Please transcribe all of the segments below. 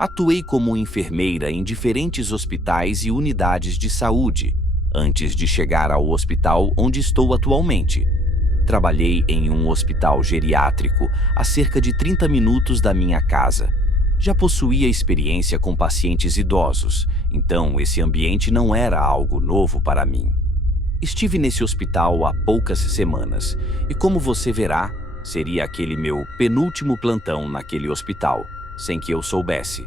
Atuei como enfermeira em diferentes hospitais e unidades de saúde, antes de chegar ao hospital onde estou atualmente. Trabalhei em um hospital geriátrico a cerca de 30 minutos da minha casa. Já possuía experiência com pacientes idosos, então esse ambiente não era algo novo para mim. Estive nesse hospital há poucas semanas e, como você verá, seria aquele meu penúltimo plantão naquele hospital, sem que eu soubesse.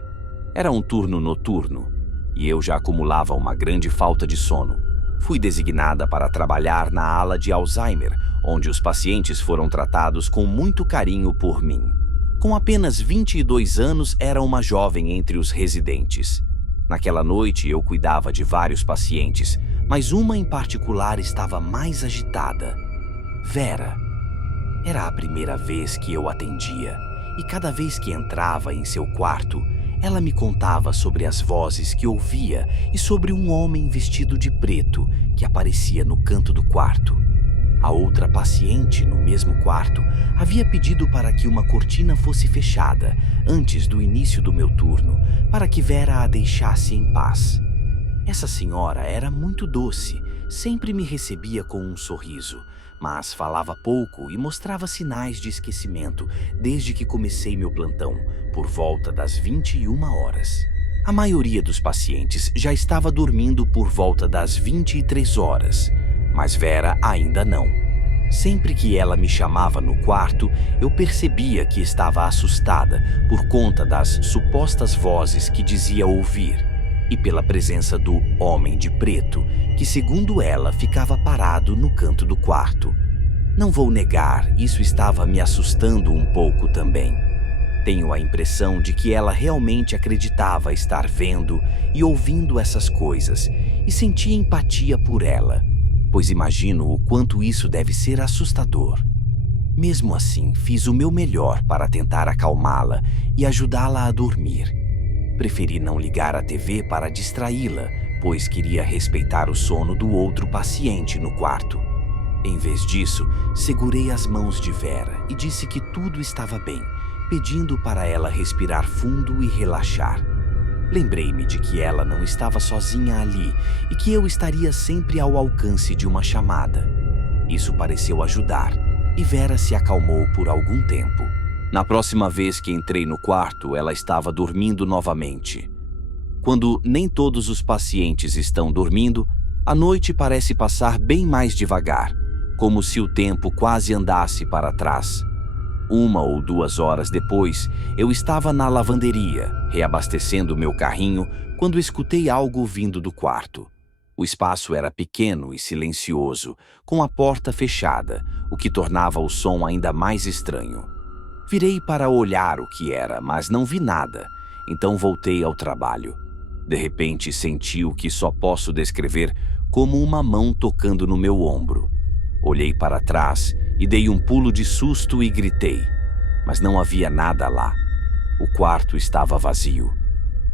Era um turno noturno e eu já acumulava uma grande falta de sono. Fui designada para trabalhar na ala de Alzheimer, onde os pacientes foram tratados com muito carinho por mim. Com apenas 22 anos, era uma jovem entre os residentes. Naquela noite, eu cuidava de vários pacientes, mas uma em particular estava mais agitada. Vera. Era a primeira vez que eu atendia, e cada vez que entrava em seu quarto, ela me contava sobre as vozes que ouvia e sobre um homem vestido de preto que aparecia no canto do quarto. A outra paciente, no mesmo quarto, havia pedido para que uma cortina fosse fechada antes do início do meu turno, para que Vera a deixasse em paz. Essa senhora era muito doce, sempre me recebia com um sorriso, mas falava pouco e mostrava sinais de esquecimento desde que comecei meu plantão, por volta das 21 horas. A maioria dos pacientes já estava dormindo por volta das 23 horas, mas Vera ainda não. Sempre que ela me chamava no quarto, eu percebia que estava assustada por conta das supostas vozes que dizia ouvir e pela presença do homem de preto, que, segundo ela, ficava parado no canto do quarto. Não vou negar, isso estava me assustando um pouco também. Tenho a impressão de que ela realmente acreditava estar vendo e ouvindo essas coisas e sentia empatia por ela, pois imagino o quanto isso deve ser assustador. Mesmo assim, fiz o meu melhor para tentar acalmá-la e ajudá-la a dormir. Preferi não ligar a TV para distraí-la, pois queria respeitar o sono do outro paciente no quarto. Em vez disso, segurei as mãos de Vera e disse que tudo estava bem, pedindo para ela respirar fundo e relaxar. Lembrei-me de que ela não estava sozinha ali e que eu estaria sempre ao alcance de uma chamada. Isso pareceu ajudar, e Vera se acalmou por algum tempo. Na próxima vez que entrei no quarto, ela estava dormindo novamente. Quando nem todos os pacientes estão dormindo, a noite parece passar bem mais devagar, como se o tempo quase andasse para trás. 1 ou 2 horas depois, eu estava na lavanderia, reabastecendo meu carrinho, quando escutei algo vindo do quarto. O espaço era pequeno e silencioso, com a porta fechada, o que tornava o som ainda mais estranho. Virei para olhar o que era, mas não vi nada, então voltei ao trabalho. De repente, senti o que só posso descrever como uma mão tocando no meu ombro. Olhei para trás e dei um pulo de susto e gritei, mas não havia nada lá. O quarto estava vazio,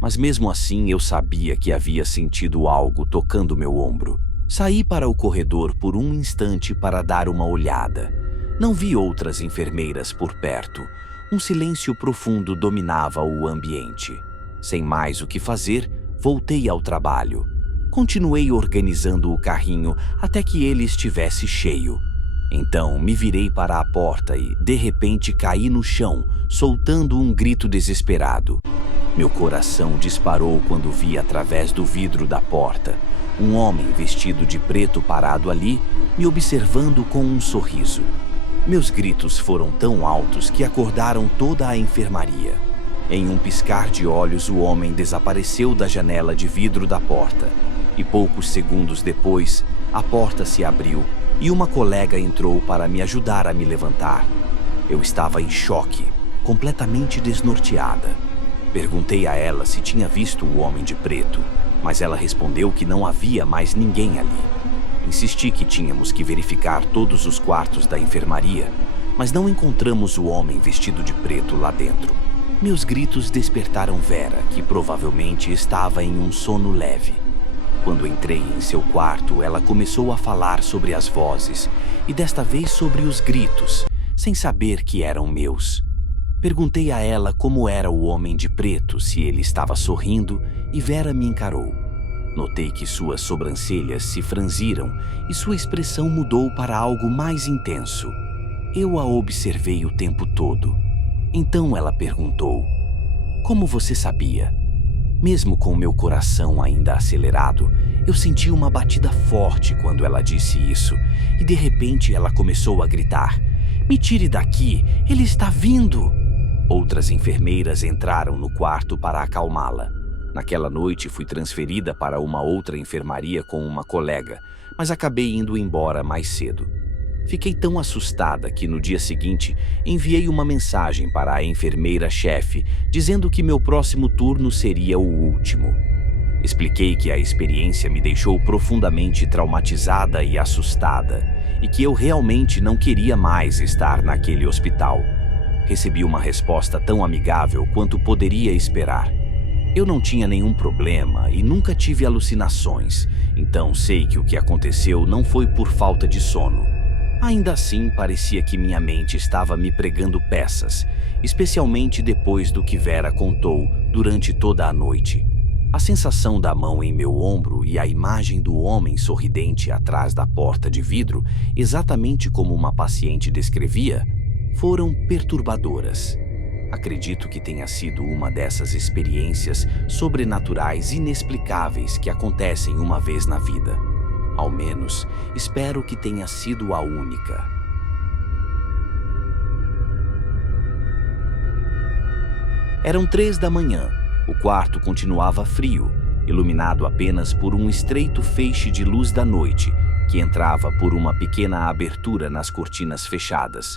mas mesmo assim eu sabia que havia sentido algo tocando meu ombro. Saí para o corredor por um instante para dar uma olhada. Não vi outras enfermeiras por perto. Um silêncio profundo dominava o ambiente. Sem mais o que fazer, voltei ao trabalho. Continuei organizando o carrinho até que ele estivesse cheio. Então me virei para a porta e, de repente, caí no chão, soltando um grito desesperado. Meu coração disparou quando vi através do vidro da porta um homem vestido de preto parado ali, me observando com um sorriso. Meus gritos foram tão altos que acordaram toda a enfermaria. Em um piscar de olhos, o homem desapareceu da janela de vidro da porta. E poucos segundos depois, a porta se abriu e uma colega entrou para me ajudar a me levantar. Eu estava em choque, completamente desnorteada. Perguntei a ela se tinha visto o homem de preto, mas ela respondeu que não havia mais ninguém ali. Insisti que tínhamos que verificar todos os quartos da enfermaria, mas não encontramos o homem vestido de preto lá dentro. Meus gritos despertaram Vera, que provavelmente estava em um sono leve. Quando entrei em seu quarto, ela começou a falar sobre as vozes, e desta vez sobre os gritos, sem saber que eram meus. Perguntei a ela como era o homem de preto, se ele estava sorrindo, e Vera me encarou. Notei que suas sobrancelhas se franziram e sua expressão mudou para algo mais intenso. Eu a observei o tempo todo. Então ela perguntou: "Como você sabia?" Mesmo com meu coração ainda acelerado, eu senti uma batida forte quando ela disse isso, e de repente ela começou a gritar: "Me tire daqui, ele está vindo!" Outras enfermeiras entraram no quarto para acalmá-la. Naquela noite fui transferida para uma outra enfermaria com uma colega, mas acabei indo embora mais cedo. Fiquei tão assustada que no dia seguinte enviei uma mensagem para a enfermeira-chefe dizendo que meu próximo turno seria o último. Expliquei que a experiência me deixou profundamente traumatizada e assustada e que eu realmente não queria mais estar naquele hospital. Recebi uma resposta tão amigável quanto poderia esperar. Eu não tinha nenhum problema e nunca tive alucinações, então sei que o que aconteceu não foi por falta de sono. Ainda assim, parecia que minha mente estava me pregando peças, especialmente depois do que Vera contou durante toda a noite. A sensação da mão em meu ombro e a imagem do homem sorridente atrás da porta de vidro, exatamente como uma paciente descrevia, foram perturbadoras. Acredito que tenha sido uma dessas experiências sobrenaturais inexplicáveis que acontecem uma vez na vida. Ao menos, espero que tenha sido a única. Eram 3 da manhã. O quarto continuava frio, iluminado apenas por um estreito feixe de luz da noite, que entrava por uma pequena abertura nas cortinas fechadas.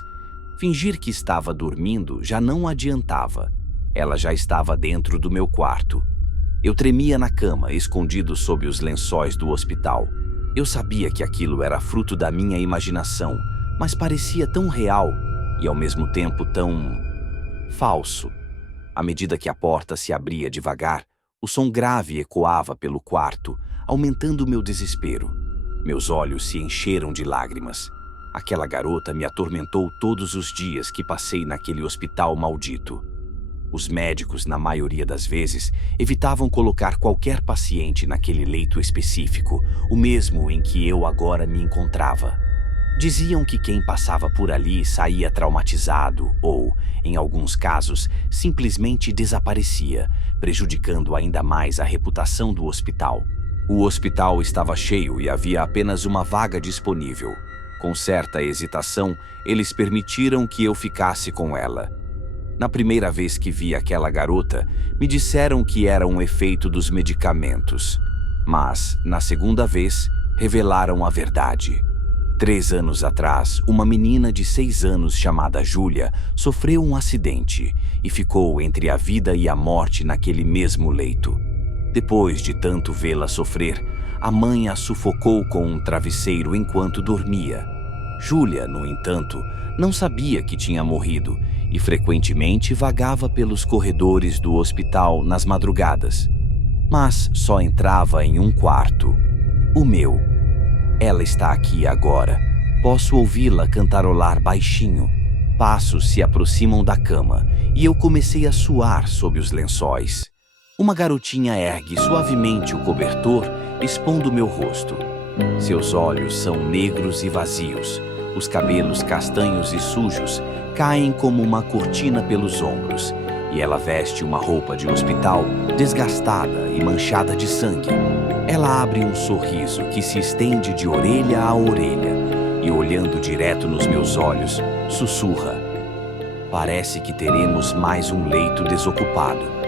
Fingir que estava dormindo já não adiantava. Ela já estava dentro do meu quarto. Eu tremia na cama, escondido sob os lençóis do hospital. Eu sabia que aquilo era fruto da minha imaginação, mas parecia tão real e ao mesmo tempo tão falso. À medida que a porta se abria devagar, o som grave ecoava pelo quarto, aumentando meu desespero. Meus olhos se encheram de lágrimas. Aquela garota me atormentou todos os dias que passei naquele hospital maldito. Os médicos, na maioria das vezes, evitavam colocar qualquer paciente naquele leito específico, o mesmo em que eu agora me encontrava. Diziam que quem passava por ali saía traumatizado ou, em alguns casos, simplesmente desaparecia, prejudicando ainda mais a reputação do hospital. O hospital estava cheio e havia apenas uma vaga disponível. Com certa hesitação, eles permitiram que eu ficasse com ela. Na primeira vez que vi aquela garota, me disseram que era um efeito dos medicamentos. Mas, na segunda vez, revelaram a verdade. 3 anos atrás, uma menina de 6 anos chamada Júlia sofreu um acidente e ficou entre a vida e a morte naquele mesmo leito. Depois de tanto vê-la sofrer, a mãe a sufocou com um travesseiro enquanto dormia. Júlia, no entanto, não sabia que tinha morrido e frequentemente vagava pelos corredores do hospital nas madrugadas. Mas só entrava em um quarto, o meu. Ela está aqui agora. Posso ouvi-la cantarolar baixinho. Passos se aproximam da cama e eu comecei a suar sob os lençóis. Uma garotinha ergue suavemente o cobertor, expondo meu rosto. Seus olhos são negros e vazios. Os cabelos castanhos e sujos caem como uma cortina pelos ombros, e ela veste uma roupa de hospital desgastada e manchada de sangue. Ela abre um sorriso que se estende de orelha a orelha e, olhando direto nos meus olhos, sussurra: "Parece que teremos mais um leito desocupado."